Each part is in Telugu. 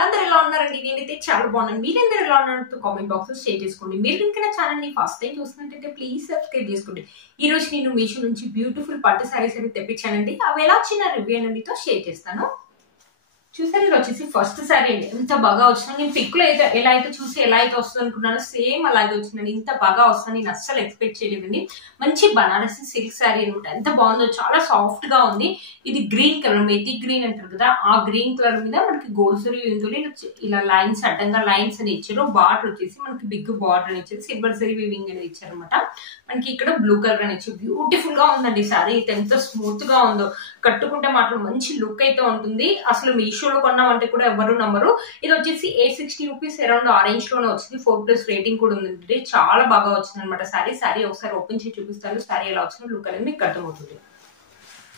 అందరూ ఎలా ఉన్నారండి? నేనైతే చాలా బాగున్నాను. మీరందరూ ఎలా ఉన్నారో కామెంట్ బాక్స్ లో షేర్ చేసుకోండి. మీరు కనుక నా ఛానల్ ని ఫస్ట్ టైం చూస్తున్నట్టయితే ప్లీజ్ సబ్స్క్రైబ్ చేసుకోండి. ఈ రోజు నేను మీషో నుంచి బ్యూటిఫుల్ పట్టు సారీస్ అయితే తెప్పించానండి. అవి ఎలా వచ్చిన రివ్యూ అని మీతో షేర్ చేస్తాను. చూసారు, ఇది వచ్చేసి ఫస్ట్ సారీ అండి. ఎంత బాగా వచ్చింది. నేను పిక్ లో అయితే ఎలా అయితే చూసి ఎలా అయితే వస్తుంది అనుకున్నానో సేమ్ అలాగే వచ్చిందండి. ఇంత బాగా వస్తుంది నేను అస్సలు ఎక్స్పెక్ట్ చేయలేదండి. మంచి బనారసి సిల్క్ సారీ అనమాట. ఎంత బాగుందో, చాలా సాఫ్ట్ గా ఉంది. ఇది గ్రీన్ కలర్, మెతి గ్రీన్ అంటారు కదా, ఆ గ్రీన్ కలర్ మీద మనకి గోల్డ్ జరీ ఇలా లైన్స్ అడ్డంగా లైన్స్ అని ఇచ్చారు. బార్డర్ వచ్చేసి మనకి బిగ్ బార్డర్ అని ఇచ్చారు. సిల్వర్ జరీ వీవింగ్ అని ఇచ్చారు అనమాట. మనకి ఇక్కడ బ్లూ కలర్ అని ఇచ్చారు. బ్యూటిఫుల్ గా ఉందండి సారీ. ఇది ఎంత స్మూత్ గా ఉందో, కట్టుకుంటే మాత్రం మంచి లుక్ అయితే ఉంటుంది. అసలు మీషోలో కొన్నామంటే కూడా ఎవరు నమ్మరు. ఇది వచ్చేసి 860 రూపీస్ అరౌండ్ ఆరెంజ్ లోనే వచ్చింది. 4+ రేటింగ్ కూడా ఉంది. చాలా బాగా వచ్చింది అనమాట సారీ ఒకసారి ఓపెన్ చేసి చూపిస్తాను. సారీ ఎలా వచ్చిందో లుక్ అనేది మీకు అర్థమవుతుంది.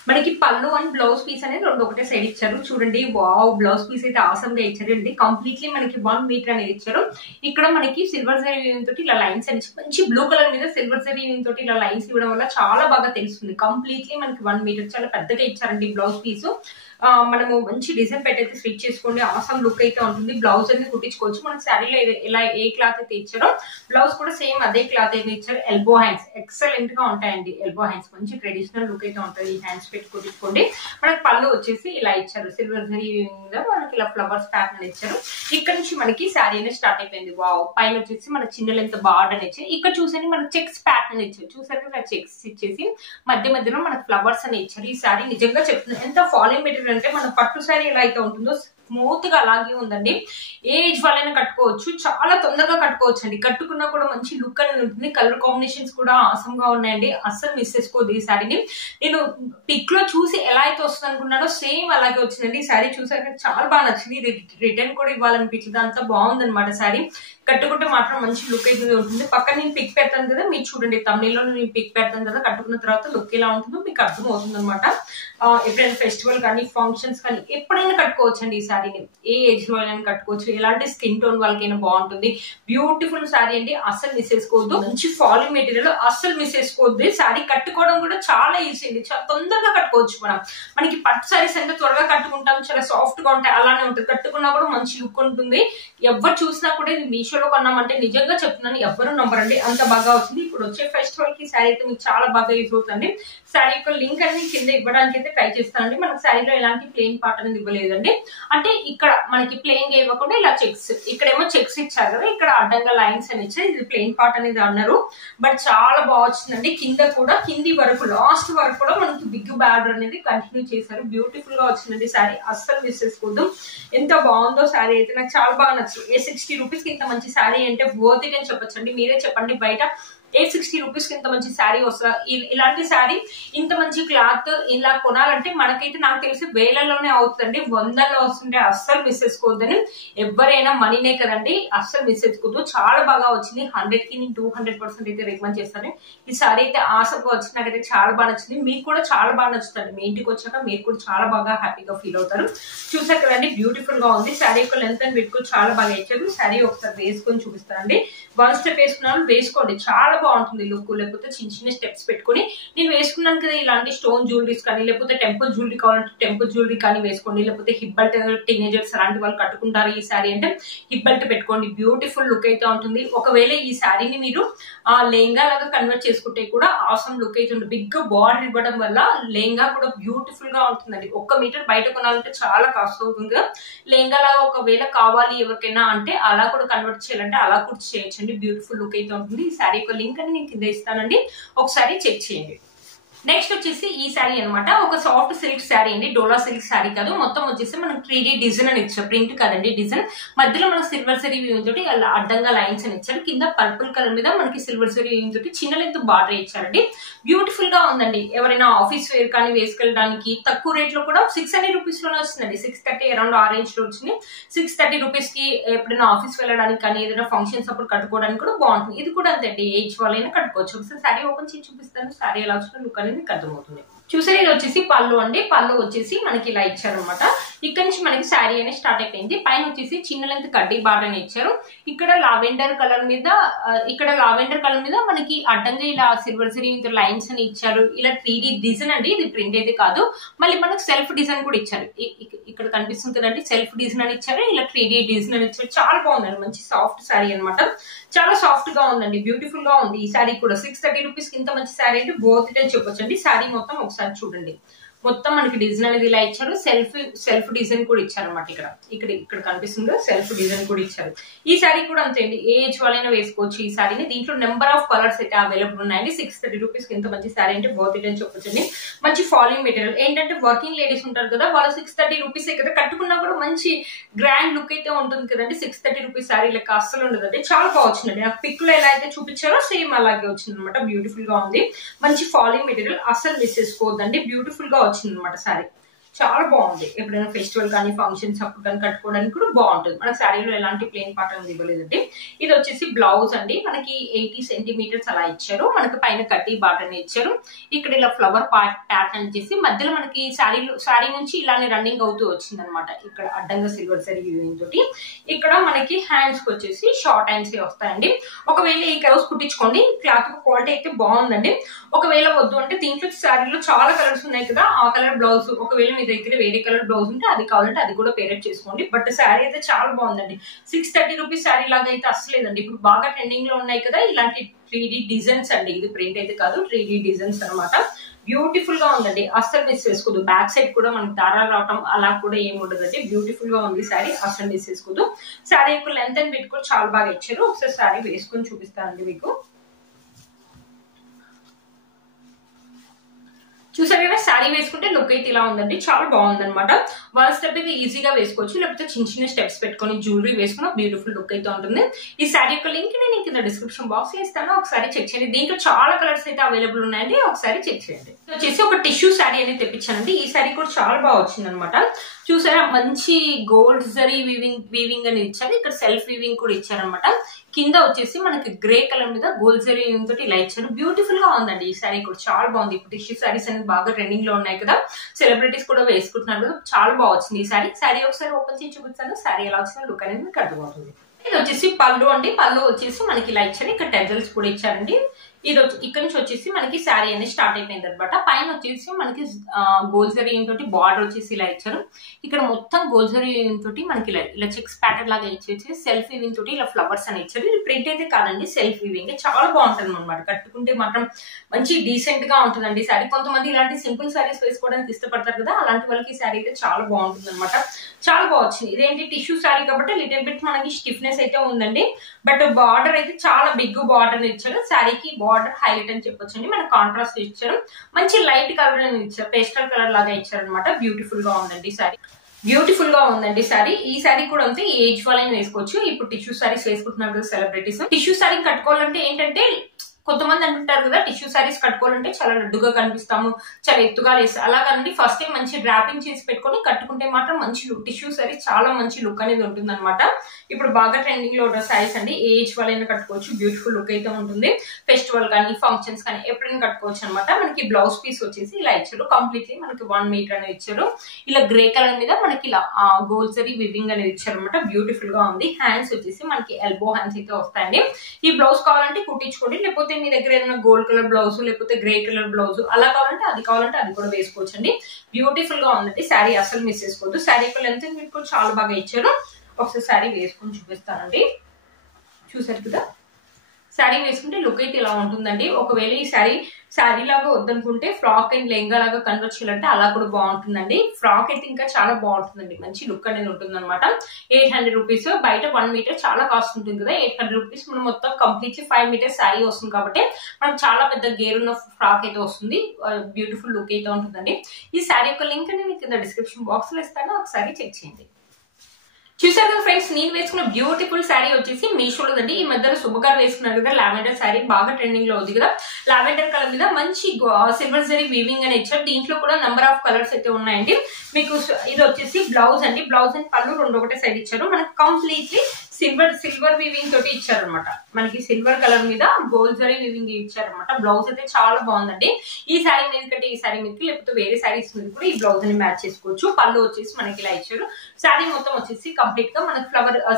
మనకి పళ్ళు అండ్ బ్లౌజ్ పీస్ అనేది రెండు ఒకటే సైడ్ ఇచ్చారు. చూడండి, వావ్, బ్లౌజ్ పీస్ అయితే ఆసమ్ గా ఇచ్చారు అండి. కంప్లీట్లీ మనకి 1 మీటర్ అనేది ఇచ్చారు. ఇక్కడ మనకి సిల్వర్ జరీ వీవింగ్ తోటి ఇలా లైన్స్ అని మంచి బ్లూ కలర్ మీద సిల్వర్ జరీ వీవింగ్ తోటి ఇలా లైన్స్ ఇవ్వడం వల్ల చాలా బాగా తెలుస్తుంది. కంప్లీట్లీ మనకి 1 మీటర్ చాలా పెద్దగా ఇచ్చారండి బ్లౌజ్ పీస్. మనము మంచి డిజైన్ పెట్టయితే స్టిచ్ చేసుకోండి. ఆసమ్ లుక్ అయితే ఉంటుంది. బ్లౌజ్ అనేది కుట్టించుకోవచ్చు. మనకి శారీలో ఇలా ఏ క్లాత్ అయితే ఇచ్చారో బ్లౌజ్ కూడా సేమ్ అదే క్లాత్ అయితే ఇచ్చారు. ఎల్బో హ్యాండ్స్ ఎక్సలెంట్ గా ఉంటాయండి. ఎల్బో హ్యాండ్స్ మంచి ట్రెడిషనల్ లుక్ అయితే ఉంటుంది. ఈ హ్యాండ్స్ పెట్టి కుట్టించుకోండి. మనకి పళ్ళు వచ్చేసి ఇలా ఇచ్చారు. సిల్వర్ జరీ మీద మనకి ఇలా ఫ్లవర్స్ ప్యాటర్న్ ఇచ్చారు. ఇక్కడ నుంచి మనకి శారీ అనేది స్టార్ట్ అయిపోయింది. వావ్, పైన వచ్చేసి మన చిన్న లెంత్ బార్డర్ ఇచ్చారు. ఇక్కడ చూసండి మనకి చెక్స్ ప్యాటర్న్ ఇచ్చారు. చూసారు కదా, చెక్స్ ఇచ్చేసి మధ్య మధ్యలో మనకి ఫ్లవర్స్ అని ఇచ్చారు. ఈ శారీ నిజంగా చెప్తున్నాను, ఎంత ఫాలింగ్ మెటీరియల్ అంటే మన పట్టు శారీ ఎలా అయితే ఉంటుందో స్మూత్ గా అలాగే ఉందండి. ఏ ఏజ్ వాళ్ళైనా కట్టుకోవచ్చు. చాలా తొందరగా కట్టుకోవచ్చు అండి. కట్టుకున్నా కూడా మంచి లుక్ అనేది ఉంటుంది. కలర్ కాంబినేషన్స్ కూడా ఆసమ్ గా ఉన్నాయండి. అస్సలు మిస్ చేసుకోవద్దు ఈ శారీని. నేను పిక్ లో చూసి ఎలా అయితే వస్తుంది అనుకున్నానో సేమ్ అలాగే వచ్చిందండి. ఈ శారీ చూసాక చాలా బాగా నచ్చింది. ఇది రిటర్న్ కూడా ఇవ్వాలనిపించింది. అంతా బాగుంది అనమాట శారీ. కట్టుకుంటే మాత్రం మంచి లుక్ అయితే ఉంటుంది. పక్కన నేను పిక్ పెడతాను కదా, మీరు చూడండి. తమిళలో నేను పిక్ పెడతాను కదా, కట్టుకున్న తర్వాత లుక్ ఎలా ఉంటుందో మీకు అర్థం అవుతుంది అనమాట. ఎప్పుడైనా ఫెస్టివల్ కానీ ఫంక్షన్స్ కానీ ఎప్పుడైనా కట్టుకోవచ్చు అండి ఈ శారీని. ఏ ఏజ్ లో అయినా కట్టుకోవచ్చు. ఎలాంటి స్కిన్ టోన్ వాళ్ళకైనా బాగుంటుంది. బ్యూటిఫుల్ శారీ అండి. అస్సలు మిస్ చేసుకోవద్దు. మంచి ఫాలింగ్ మెటీరియల్, అస్సలు మిస్ చేసుకోవద్దు. శారీ కట్టుకోవడం కూడా చాలా ఈజీ అండి. చాలా తొందరగా కట్టుకోవచ్చు. మనకి పట్టు శారీస్ అంటే త్వరగా కట్టుకుంటాం, చాలా సాఫ్ట్ గా ఉంటాయి. అలానే ఉంటుంది. కట్టుకున్నా కూడా మంచి లుక్ ఉంటుంది. ఎవరు చూసినా కూడా ఇది మీషోలో కొన్నామంటే నిజంగా చెప్తున్నాను, ఎవరు నమ్మరండి, అంత బాగా వచ్చింది. ఇప్పుడు వచ్చే ఫెస్టివల్ కి శారీ అయితే మీకు చాలా బాగా యూజ్ అవుతుంది. శారీ యొక్క లింక్ అనేది కింద ఇవ్వడానికి అయితే ట్రై చేస్తానండి. మనకు శారీలో ఎలాంటి ప్లెయిన్ పార్ట్ అనేది ఇవ్వలేదండి. అంటే ఇక్కడ మనకి ప్లెయిన్ గా ఇవ్వకుండా ఇలా చెక్స్, ఇక్కడేమో చెక్స్ ఇచ్చారు కదా, ఇక్కడ అడ్డంగా లైన్స్ అని ఇచ్చారు. ఇది ప్లెయిన్ పార్ట్ అనేది అన్నారు. బట్ చాలా బాగా వచ్చిందండి. కింద కూడా కింది వరకు లాస్ట్ వరకు కూడా మనకి బిగ్ బార్డర్ అనేది కంటిన్యూ చేశారు. బ్యూటిఫుల్ గా వచ్చిందండి శారీ. అస్సలు మిస్ చేసుకోవద్దు. ఎంత బాగుందో శారీ అయితే, నాకు చాలా బాగా నచ్చింది. 860 రూపీస్ కి ఇంత మంచి శారీ అంటే వర్త్ ఇట్ అని చెప్పొచ్చండి. మీరే చెప్పండి, బయట 860 రూపీస్ కి ఇంత మంచి శారీ వస్తుందా? ఇలాంటి శారీ ఇంత మంచి క్లాత్ ఇలా కొనాలంటే మనకైతే నాకు తెలిసి వేలల్లోనే అవుతుందండి. 100లో వస్తుంటే అస్సలు మిస్ చేసుకోవద్దని. ఎవరైనా మనీనే కదండి, అస్సలు మిస్ చేసుకోవద్దు. చాలా బాగా వచ్చింది. 100కి నేను 200% అయితే రికమెండ్ చేస్తాను. ఈ శారీ అయితే ఆసక్తిగా వచ్చింది. నాకైతే చాలా బాగా నచ్చింది. మీకు కూడా చాలా బాగా నచ్చుతుంది. మీ ఇంటికి వచ్చాక మీరు కూడా చాలా బాగా హ్యాపీగా ఫీల్ అవుతారు. చూసారు కదండి, బ్యూటిఫుల్ గా ఉంది. శారీ యొక్క లెంత్ అండ్ విడ్త్ చాలా బాగా ఇచ్చారు. శారీ ఒకసారి వేసుకొని చూపిస్తానండి. 1 స్టెప్ వేసుకున్నాను, వేసుకోండి. చాలా బాగుంటుంది లుక్. లేకపోతే చిన్న చిన్న స్టెప్స్ పెట్టుకుని, నేను వేసుకున్నాను కదా ఇలాంటి స్టోన్ జ్యువెలరీస్ కానీ, లేకపోతే టెంపుల్ జ్యువెలరీ కావాలంటే టెంపుల్ జ్యువెలరీ కానీ వేసుకోండి. లేకపోతే హిప్ బెల్ట్, టీనేజర్స్ అలాంటి వాళ్ళు కట్టుకుంటారు ఈ శారీ అంటే హిప్ బెల్ట్ పెట్టుకోండి. బ్యూటిఫుల్ లుక్ అయితే ఉంటుంది. ఒకవేళ ఈ శారీని మీరు లెహంగా లాగా కన్వర్ట్ చేసుకుంటే కూడా ఆసమ్ లుక్ అయితే ఉంటుంది. బిగ్ బార్డర్ ఇవ్వడం వల్ల లెహంగా కూడా బ్యూటిఫుల్ గా ఉంటుందండి. 1 మీటర్ బయట కొనాలంటే చాలా కాస్ట్ అవుతుంది. లెహంగా లాగా ఒకవేళ కావాలి ఎవరికైనా అంటే అలా కూడా కన్వర్ట్ చేయాలంటే అలా కూడా చేయొచ్చండి. బ్యూటిఫుల్ లుక్ అయితే ఉంటుంది. ఈ శారీ యొక్క లింక్ అని నేను కింద ఇస్తానండి, ఒకసారి చెక్ చేయండి. నెక్స్ట్ వచ్చేసి ఈ శారీ అనమాట. ఒక సాఫ్ట్ సిల్క్ శారీ అండి. డోలా సిల్క్ శారీ కాదు. మొత్తం వచ్చేసి మనకు 3D డిజైన్ అని ఇచ్చారు. ప్రింట్ కాదండి, డిజైన్. మధ్యలో మనకు సిల్వర్ జరీ వీవింగ్ తోటి అడ్డంగా లైన్స్ అని ఇచ్చారు. కింద పర్పుల్ కలర్ మీద మనకి సిల్వర్ జరీ వీవింగ్ తోటి చిన్న లెంత్ బార్డర్ ఇచ్చారండి. బ్యూటిఫుల్ గా ఉందండి. ఎవరైనా ఆఫీస్ వేర్ కానీ వేసుకెళ్ళడానికి తక్కువ రేట్ లో కూడా 600 రూపీస్ లోనే వస్తుందండి. 630 అరౌండ్ ఆరెంజ్ లో వచ్చింది. 630 రూపీస్ కి ఎప్పుడైనా ఆఫీస్ వెళ్ళడానికి కానీ ఏదైనా ఫంక్షన్స్ అప్పుడు కట్టుకోవడానికి కూడా బాగుంటుంది. ఇది కూడా అంతే అండి, ఏజ్ వాళ్ళైనా కట్టుకోవచ్చు. ఒకసారి శారీ ఓపెన్ చేసి చూపిస్తాను. శారీ ఎలా వచ్చిన లుక్ అనేది మీకు అర్థమవుతుంది. చూసారు, ఇది వచ్చేసి పళ్ళు అండి. పళ్ళు వచ్చేసి మనకి ఇలా ఇచ్చారు అనమాట. ఇక్కడ నుంచి మనకి శారీ అనేది స్టార్ట్ అయిపోయింది. పైన వచ్చేసి చిన్న లెంత్ కడ్డీ బార్డర్ అని ఇచ్చారు. ఇక్కడ లావెండర్ కలర్ మీద మనకి అడ్డంగా ఇలా సిల్వర్ జరీ లైన్స్ అని ఇచ్చారు. ఇలా 3D డిజైన్ అండి. ఇది ప్రింట్ అయితే కాదు. మళ్ళీ మనకు సెల్ఫ్ డిజైన్ కూడా ఇచ్చారు. ఇక్కడ కనిపిస్తుంది కదండి, సెల్ఫ్ డిజైన్ అని ఇచ్చారు, ఇలా 3D డిజైన్ అని ఇచ్చారు. చాలా బాగుందండి, మంచి సాఫ్ట్ శారీ అనమాట. చాలా సాఫ్ట్ గా ఉందండి, బ్యూటిఫుల్ గా ఉంది. ఈ శారీ కూడా 630 రూపీస్ కి ఇంత మంచి శారీ అంటే బోత్ ఇట్ అని చెప్పొచ్చండి. శారీ మొత్తం ఒకసారి చూడండి, మొత్తం మనకి డిజైన్ అనేది ఇలా ఇచ్చారు. సెల్ఫ్ డిజైన్ కూడా ఇచ్చారు అనమాట. ఇక్కడ కనిపిస్తుంది సెల్ఫ్ డిజైన్ కూడా ఇచ్చారు. ఈ శారీ కూడా అంతే అండి, ఏ ఏజ్ వాళ్ళైనా వేసుకోవచ్చు ఈ శారీని. దీంట్లో నెంబర్ ఆఫ్ కలర్స్ అయితే అవైలబుల్ ఉన్నాయండి. 630 రూపీస్ కి ఇంత మంచి శారీ అంటే బోత్ ఇట్ అని చెప్పొచ్చండి. మంచి ఫాలింగ్ మెటీరియల్. ఏంటంటే వర్కింగ్ లేడీస్ ఉంటారు కదా, వాళ్ళు 630 రూపీస్ కదా కట్టుకున్నా కూడా మంచి గ్రాండ్ లుక్ అయితే ఉంటుంది కదండి. 630 రూపీస్ శారీ లెక్క అస్సలు ఉండదండి. చాలా బాగా వచ్చిందండి. నాకు పిక్ లో ఎలా అయితే చూపించారో సేమ్ అలాగే వచ్చింది అనమాట. బ్యూటిఫుల్ గా ఉంది, మంచి ఫాలింగ్ మెటీరియల్, అస్సలు మిస్ చేసుకోవద్దండి. బ్యూటిఫుల్ గా వచ్చింది అనమాట శారీ. చాలా బాగుంది. ఎప్పుడైనా ఫెస్టివల్ కానీ ఫంక్షన్స్ అప్పుడు కానీ కట్టుకోవడానికి కూడా బాగుంటుంది. మనకి శారీలో ఎలాంటి ప్లెయిన్ పార్ట్ ఇవ్వలేదండి. ఇది వచ్చేసి బ్లౌజ్ అండి, మనకి 80 సెంటీమీటర్స్ అలా ఇచ్చారు. మనకి పైన కడ్డీ బాటన్ ఇచ్చారు. ఇక్కడ ఇలా ఫ్లవర్ ప్యాటర్న్ చేసి మధ్యలో మనకి శారీ నుంచి ఇలానే రన్నింగ్ అవుతూ వచ్చింది అనమాట. ఇక్కడ అడ్డంగా సిల్వర్ జరీ వీవింగ్ తోటి. ఇక్కడ మనకి హ్యాండ్స్ కి వచ్చేసి షార్ట్ హ్యాండ్స్ వస్తాయండి. ఒకవేళ ఈ బ్లౌజ్ కుట్టించుకోండి, క్లాత్ క్వాలిటీ అయితే బాగుందండి. ఒకవేళ వద్దు అంటే దీంట్లో శారీలో చాలా కలర్స్ ఉన్నాయి కదా, ఆ కలర్ బ్లౌజ్ ఒకవేళ మీ దగ్గర వేరే కలర్ బ్లౌజ్ ఉంటే అది కావాలంటే అది కూడా పేరెట్ చేసుకోండి. బట్ శారీ అయితే చాలా బాగుందండి. 630 రూపీస్ శారీ లాగా అయితే అసలేదండి. ఇప్పుడు బాగా ట్రెండింగ్ లో ఉన్నాయి కదా ఇలాంటి 3D డిజైన్స్ అండి. ఇది ప్రింట్ అయితే కాదు, 3D డిజైన్స్ అనమాట. బ్యూటిఫుల్ గా ఉందండి, అస్సలు మిస్ చేసుకోదు. బ్యాక్ సైడ్ కూడా మనకి దారాలు రావటం అలా కూడా ఏమి ఉండదండి. బ్యూటిఫుల్ గా ఉంది శారీ, అస్సలు మిస్ చేసుకోదు. శారీ యొక్క లెంత్ అండ్ బిట్ కూడా చాలా బాగా ఇచ్చారు. ఒకసారి శారీ వేసుకొని చూపిస్తానండి మీకు. చూసారు కదా, శారీ వేసుకుంటే లుక్ అయితే ఇలా ఉందండి. చాలా బాగుంది అనమాట. వన్ స్టెప్ అయితే ఈజీగా వేసుకోవచ్చు, లేకపోతే చిన్న చిన్న స్టెప్స్ పెట్టుకొని జ్యువెలరీ వేసుకున్న బ్యూటిఫుల్ లుక్ అయితే ఉంటుంది. ఈ శారీ యొక్క లింక్ నేను కింద డిస్క్రిప్షన్ బాక్స్ లో ఇస్తాను, ఒకసారి చెక్ చేయండి. దీంట్లో చాలా కలర్స్ అయితే అవైలబుల్ ఉన్నాయండి, ఒకసారి చెక్ చేయండి. వచ్చేసి ఒక టిష్యూ శారీ అనేది తెప్పించానండి. ఈ శారీ కూడా చాలా బాగా వచ్చింది అనమాట. చూసారా, మంచి గోల్డ్ జరీ వీవింగ్ అనేది ఇచ్చారు. ఇక్కడ సెల్ఫ్ వీవింగ్ కూడా ఇచ్చారనమాట. కింద వచ్చేసి మనకి గ్రే కలర్ మీద గోల్డ్ జరీ తోటి ఇలా ఇచ్చారు. బ్యూటిఫుల్ గా ఉందండి ఈ శారీ కూడా, చాలా బాగుంది. ఇప్పుడు టిష్యూ శారీస్ అనేది బాగా ట్రెండింగ్ లో ఉన్నాయి కదా, సెలబ్రిటీస్ కూడా వేసుకుంటున్నారు కదా, చాలా బాగా వచ్చింది ఈ శారీ. శారీ ఒకసారి ఓపెన్ చేసి చూపిస్తాను, శారీ ఎలా వచ్చిన లుక్ అనేది మీకు అర్థమవుతుంది. ఇది వచ్చేసి పళ్ళు అండి. పళ్ళు వచ్చేసి మనకి ఇలా ఇచ్చారు. ఇక్కడ టెజల్స్ కూడా ఇచ్చారండి. ఇది ఇక్కడ నుంచి వచ్చేసి మనకి శారీ అనేది స్టార్ట్ అయిపోయింది అనమాట. పైన వచ్చేసి మనకి గోల్డ్ జరీ తోటి బార్డర్ వచ్చేసి ఇలా ఇచ్చారు. ఇక్కడ మొత్తం గోల్డ్ జరీ తోటి మనకి ఇలా చెక్స్ ప్యాటర్న్ లాగా ఇచ్చేసి సెల్ఫ్ వీవింగ్ తోటి ఇలా ఫ్లవర్స్ అని ఇచ్చారు. ఇది ప్రింట్ అయితే కాదండి, సెల్ఫ్ వీవింగ్. చాలా బాగుంటుంది అనమాట. కట్టుకుంటే మాత్రం మంచి డీసెంట్ గా ఉంటుందండి శారీ. కొంతమంది ఇలాంటి సింపుల్ శారీస్ వేసుకోవడానికి ఇష్టపడతారు కదా, అలాంటి వాళ్ళకి శారీ అయితే చాలా బాగుంటుంది అనమాట. చాలా బాగా వచ్చింది. ఇదేంటి టిష్యూ శారీ కాబట్టి లిటిల్ బిట్ మనకి స్టిఫ్నెస్ అయితే ఉందండి. బట్ బార్డర్ అయితే చాలా బిగ్ బార్డర్ ఇచ్చారు. శారీకి బార్డర్ హైలైట్ అని చెప్పొచ్చండి. మన కాంట్రాస్ట్ ఇచ్చారు. మంచి లైట్ కలర్ అని ఇచ్చారు, పేస్టల్ కలర్ లాగా ఇచ్చారు అనమాట. బ్యూటిఫుల్ గా ఉందండి శారీ. బ్యూటిఫుల్ గా ఉందండి శారీ. ఈ శారీ కూడా అంతే, ఏజ్ వాళ్ళని వేసుకోవచ్చు. ఇప్పుడు టిష్యూ శారీస్ వేసుకుంటున్నారు కదా సెలబ్రిటీస్. టిష్యూ శారీ కట్టుకోవాలంటే ఏంటంటే కొంతమంది అంటుంటారు కదా, టిష్యూ శారీస్ కట్టుకోవాలంటే చాలా లడ్డుగా కనిపిస్తాము, చాలా ఎత్తుగా వేసి అలాగండి. ఫస్ట్ టైం మంచి డ్రాపింగ్ చేసి పెట్టుకొని కట్టుకుంటే మాత్రం మంచి లుక్, టిష్యూ శారీ చాలా మంచి లుక్ అనేది ఉంటుంది అనమాట. ఇప్పుడు బాగా ట్రెండింగ్ లో ఉన్న శారీస్ అండి, ఏజ్ వాళ్ళైనా కట్టుకోవచ్చు. బ్యూటిఫుల్ లుక్ అయితే ఉంటుంది. ఫెస్టివల్ కానీ ఫంక్షన్స్ కానీ ఎప్పుడైనా కట్టుకోవచ్చు అనమాట. మనకి బ్లౌజ్ పీస్ వచ్చేసి ఇలా ఇచ్చారు. కంప్లీట్లీ మనకి 1 మీటర్ అనేది ఇచ్చారు. ఇలా గ్రే కలర్ మీద మనకి ఇలా గోల్డ్ జరీ వివింగ్ అనేది ఇచ్చారు అనమాట. బ్యూటిఫుల్ గా ఉంది. హ్యాండ్స్ వచ్చేసి మనకి ఎల్బో హ్యాండ్స్ అయితే వస్తాయండి. ఈ బ్లౌజ్ కావాలంటే కుట్టించుకోండి, లేకపోతే మీ దగ్గర ఏదైనా గోల్డ్ కలర్ బ్లౌజ్ లేకపోతే గ్రే కలర్ బ్లౌజ్ అలా కావాలంటే అది కూడా వేసుకోవచ్చు అండి. బ్యూటిఫుల్ గా ఉందండి శారీ, అసలు మిస్ చేసుకోవద్దు. శారీ యొక్క లెంత్ కూడా చాలా బాగా ఇచ్చారు. ఒకసారి శారీ వేసుకొని చూపిస్తానండి. చూసారు కదా, శారీ వేసుకుంటే లుక్ అయితే ఇలా ఉంటుందండి. ఒకవేళ ఈ శారీ లాగా వద్దనుకుంటే ఫ్రాక్ అండ్ లెంగా లాగా కన్వర్ట్ చేయాలంటే అలా కూడా బాగుంటుందండి. ఫ్రాక్ అయితే ఇంకా చాలా బాగుంటుందండి, మంచి లుక్ అనేది ఉంటుంది అనమాట. 800 రూపీస్. బయట 1 మీటర్ చాలా కాస్ట్ ఉంటుంది కదా, 800 రూపీస్ మనం మొత్తం కంప్లీట్ 5 మీటర్స్ శారీ వస్తుంది కాబట్టి మనకు చాలా పెద్ద గేరున్న ఫ్రాక్ అయితే వస్తుంది. బ్యూటిఫుల్ లుక్ అయితే ఉంటుందండి. ఈ శారీ యొక్క లింక్ నేను కింద డిస్క్రిప్షన్ బాక్స్ లో ఇస్తాను, ఒకసారి చెక్ చేయండి. చూసారు కదా ఫ్రెండ్స్, నేను వేసుకున్న బ్యూటిఫుల్ శారీ వచ్చేసి మీషోలో అండి. ఈ మధ్యలో శుభగారు వేసుకున్నారు కదా లావెండర్ శారీ, బాగా ట్రెండింగ్ లో ఉంది కదా. లావెండర్ కలర్ మీద మంచి సిల్వర్ జరీ వీవింగ్ అని ఇచ్చారు. దీంట్లో కూడా నెంబర్ ఆఫ్ కలర్స్ అయితే ఉన్నాయండి. మీకు ఇది వచ్చేసి బ్లౌజ్ అండి. బ్లౌజ్ అండ్ పళ్ళు రెండు ఒకటే సైడ్ ఇచ్చారు. మనకి కంప్లీట్లీ సిల్వర్ వీవింగ్ తోటి ఇచ్చారనమాట. మనకి సిల్వర్ కలర్ మీద గోల్డ్ జరీ వీవింగ్ ఇచ్చారనమాట. బ్లౌజ్ అయితే చాలా బాగుందండి. ఈ శారీ మీద కంటే ఈ శారీ మీదకి లేకపోతే వేరే శారీస్ మీద కూడా ఈ బ్లౌజ్ ని మ్యాచ్ చేసుకోవచ్చు. పళ్ళు వచ్చేసి మనకి ఇలా ఇచ్చారు. శారీ మొత్తం వచ్చేసి కంప్లీట్ గా మనకి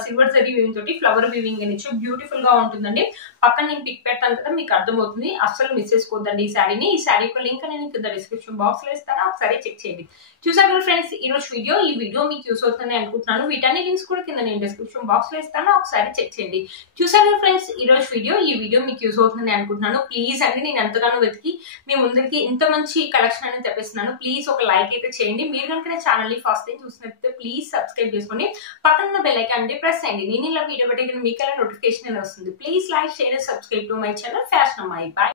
సిల్వర్ జరీ వీవింగ్ తోటి ఫ్లవర్ వీవింగ్ అని ఇచ్చారు. బ్యూటిఫుల్ గా ఉంటుందండి. పక్కన నేను పిక్ పెడతాను కదా, మీకు అర్థమవుతుంది. అస్సలు మిస్ చేసుకోవద్దండి ఈ శారీని. ఈ శారీ యొక్క లింక్ నేను కింద డిస్క్రిప్షన్ బాక్స్ లో ఇస్తాను, ఒకసారి చెక్ చేయండి. చూసారు కదా ఫ్రెండ్స్, ఈ రోజు ఈ వీడియో మీకు యూస్ అవుతుందని అనుకుంటున్నాను. వీటన్ని లింక్స్ కూడా కింద నేను డిస్క్రిప్షన్ బాక్స్ లో ఇస్తాను, ఒకసారి చెక్ చేయండి. చూసారు కదా ఫ్రెండ్స్, ఈ రోజు ఈ వీడియో మీకు యూస్ అవుతుందని అనుకుంటున్నాను. ప్లీజ్ అండి, నేను ఎంతగానో వెతికి మీ ముందరికి ఇంత మంచి కలెక్షన్ అనేది తెప్పిస్తున్నాను. ప్లీజ్ ఒక లైక్ అయితే చేయండి. మీరు కనుక నా ఛానల్ ని ఫస్ట్ టైం చూసినట్లయితే ప్లీజ్ సబ్స్క్రైబ్ చేసుకోండి. పక్కన బెల్ ఐకాన్ అంటే ప్రెస్ చేయండి. నేను ఇలా వీడియో పెట్టే మీకు ఎలా నోటిఫికేషన్ అనేది వస్తుంది. Please like, share, subscribe to my channel fashion అమ్మాయి. బై.